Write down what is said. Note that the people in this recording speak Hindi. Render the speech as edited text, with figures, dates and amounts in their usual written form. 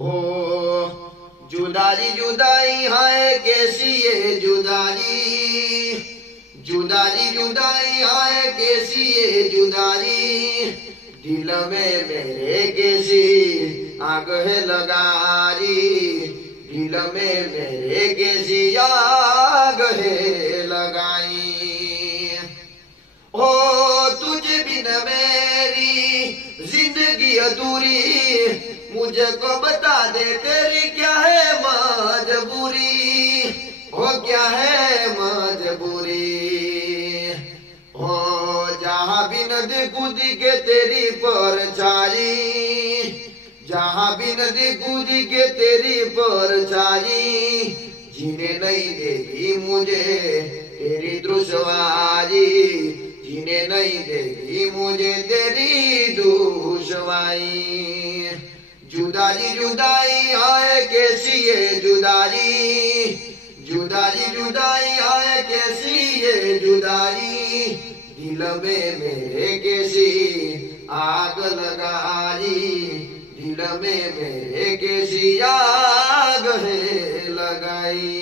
ओ जुदाई जुदाई है कैसी ये जुदाई, जुदाई जुदाई है कैसी ये जुदाई, दिल में मेरे कैसी आग है लगारी, दिल में मेरे कैसी आग है लगाई। ओ तुझे बिन मेरी जिंदगी अधूरी, मुझको बता दे तेरी क्या है मजबूरी, हो क्या है मजबूरी। हो जहाँ भी नदी कूद के तेरी परछाई, जहाँ भी नदी कूद के तेरी परछाई, जीने नहीं देगी मुझे तेरी दुश्वारी, जीने नहीं देगी मुझे तेरी दुश्वारी। जुदाई जुदाई है कैसी ये जुदाई, जुदाई जुदाई है कैसी ये जुदाई, दिल में मेरे कैसी आग लगाई, दिल में मेरे कैसी आग है लगाई।